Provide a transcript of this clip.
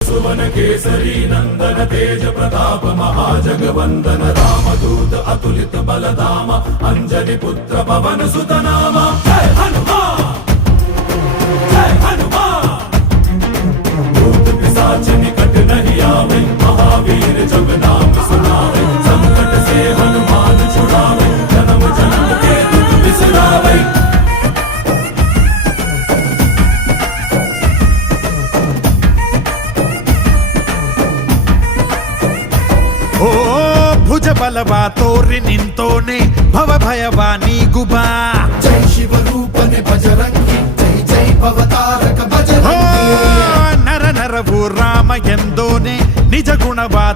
सुवन केसरी नंदन तेज प्रताप महाजगवंदन रामदूत अतुलित बलधाम अंजनी पुत्र पवन सुत नाम जय हनुमान जय हनुमान। भूत पिशाच निकट नहीं आवे महावीर जब नाम सुनावे संकट से हनुमान छुड़ावे जन्म जन्म के दुख बिसरावे। ಓ ಭುಜ ಬಲವಾ ತೋರಿ ನಿಂತೋನೆ ಭವ ಭಯವಾ ನೀಗುಬಾ ಜೈ ಶಿವರೂಪನೆ ಬಜರಂಗಿ ಜೈ ಜೈ ಭವತಾರಕ ಬಜರಂಗಿ ನರ ನರವು ರಾಮ ಎಂದೋನೆ ನಿಜ ಗುಣವಾ